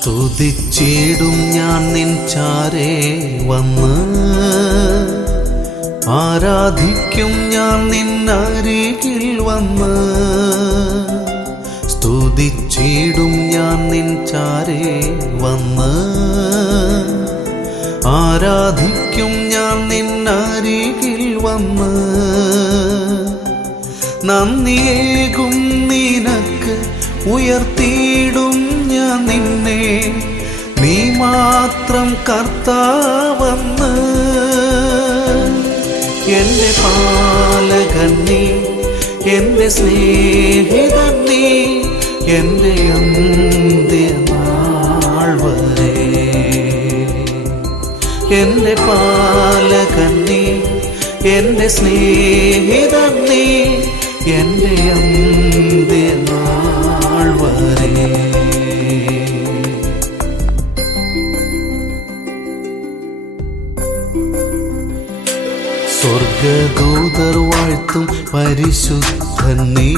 സ്തുതിച്ചിടും ഞാൻ നിൻ ചാരേ വന്ന്, ആരാധിക്കും ഞാൻ നിൻ അരികിൽ വന്ന്. സ്തുതിച്ചിടും ഞാൻ നിൻ ചാരേ വന്ന്, ആരാധിക്കും ഞാൻ നിൻ അരികിൽ വന്ന്. നന്ദിയേകും നിനക്ക് ഉയർത്തിയിടും ഞാൻ നിന്നെ, നീ മാത്രം കർത്താവെന്ന്. എൻ്റെ പാലകൻ നീ, എൻ്റെ സ്നേഹിതൻ നീ, എൻ്റെ അന്ത്യനാൾ വരെ. എൻ്റെ പാലകൻ നീ, എൻ്റെ സ്നേഹിതൻ നീ, എൻ്റെ അന്ത്യനാൾ വരെ. സ്വർഗദൂതർ വാഴ്ത്തും പരിശുദ്ധൻ നീ,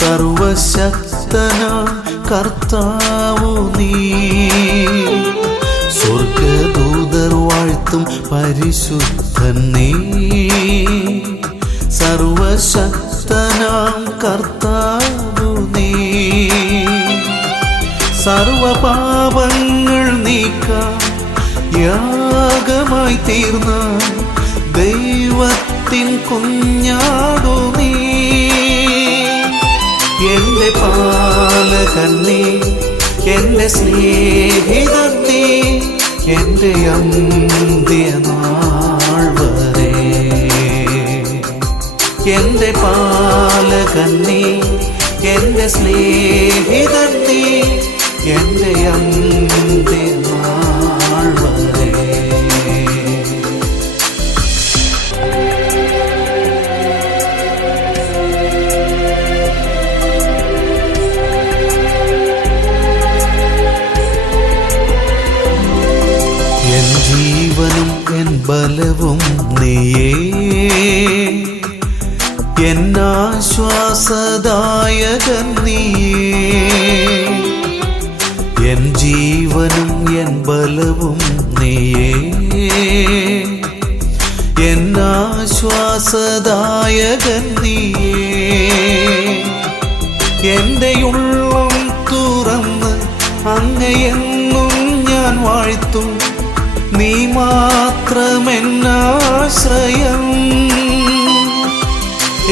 സർവശക്തനാം കർത്താവു നീ. സ്വർഗദൂതർ വാഴ്ത്തും പരിശുദ്ധൻ നീ, സർവശക്തനാം കർത്താവു നീ. സർവപാപങ്ങൾ നീക്കാൻ യാഗമായി തീർന്ന ദൈവത്തിൻ കുഞ്ഞാടു നീ. എൻ്റെ പാലകൻ നീ, എൻ്റെ സ്നേഹിതൻ നീ, എൻ്റെ അന്ത്യനാൾ വരെ. എൻ്റെ പാലകൻ നീ, എൻ്റെ സ്നേഹിതൻ നീ, എൻ്റെ അന്ത്യനാൾ വരെ. എൻ ജീവനും എൻ ബലവും നീയേ, എന്നാശ്വാസദായകൻ നീയേ. എൻ ജീവനും എൻ ബലവും നീയേ, എന്നാശ്വാസദായകൻ നീയേ. എൻ്റെ ഉള്ളം തുറന്ന് അങ്ങയെന്നും ഞാൻ വാഴ്ത്തും, നീ മാത്രമെന്നാശ്രയം.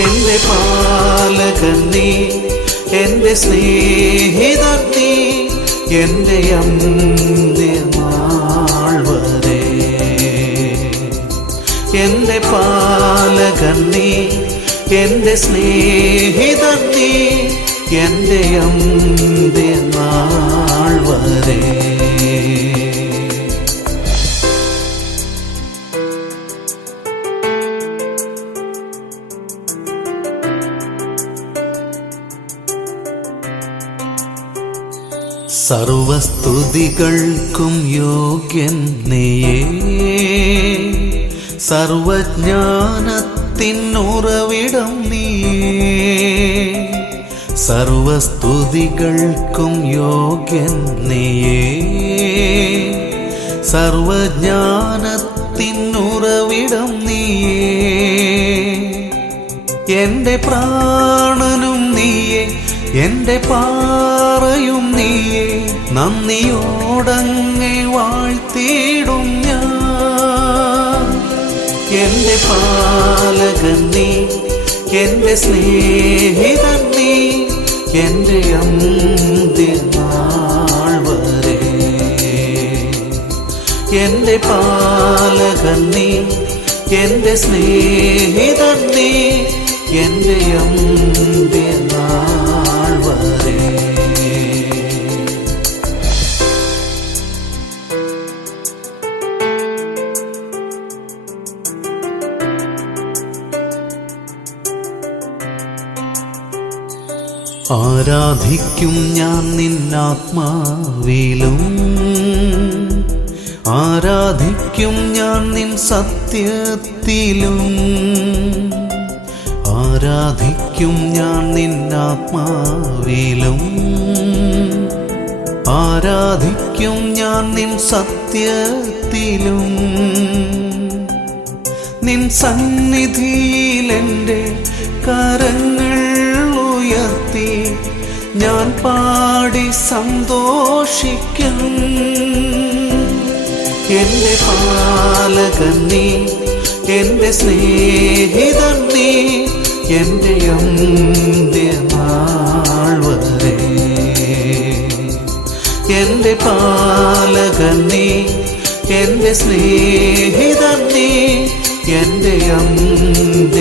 എൻ്റെ പാലകൻ നീ, എൻ്റെ സ്നേഹിതൻ നീ, എൻ്റെ അന്ത്യനാൾ വരെ. എൻ്റെ പാലകൻ നീ, എൻ്റെ സ്നേഹിതൻ നീ, എൻ്റെ അന്ത്യനാൾ വരെ. സർവസ്തുതികൾക്കും യോഗ്യൻ നീയേ, സർവജ്ഞാനത്തിനുറവിടം നീയേ. സർവസ്തുതികൾക്കും യോഗ്യൻ നീയേ, സർവജ്ഞാനത്തിനുറവിടം നീയേ. എൻ്റെ പ്രാണനും നീയേ, എൻ്റെ പാറയും നീയേ, നന്ദിയോടങ്ങെ വാഴ്ത്തിയിടും ഞാൻ. എൻ്റെ പാലകൻ നീ, എൻ്റെ സ്നേഹിതൻ നീ, എൻ്റെ അന്ത്യനാൾ വരെ. എൻ്റെ പാലകൻ നീ, എൻ്റെ സ്നേഹിതൻ നീ, എൻ്റെ അന്ത്യനാൾ വരെ. ആരാധിക്കും ഞാൻ നിന്നാത്മാവിലും, ആരാധിക്കും ഞാൻ നിൻ സത്യത്തിലും. ആരാധിക്കും ഞാൻ നിന്നാത്മാവിലും, ആരാധിക്കും ഞാൻ നിൻ സത്യത്തിലും. നിൻ സന്നിധിയിൽ എൻ്റെ കരങ്ങൾ ഉയർത്തി ഞാൻ പാടി സന്തോഷിക്കും. എൻ്റെ പാലകൻ നീ, എൻ്റെ സ്നേഹിതൻ നീ, എൻ്റെ അന്ത്യനാൾ വരെ. എൻ്റെ പാലകൻ നീ, എൻ്റെ സ്നേഹിതൻ നീ, എൻ്റെ അന്ത്യനാൾ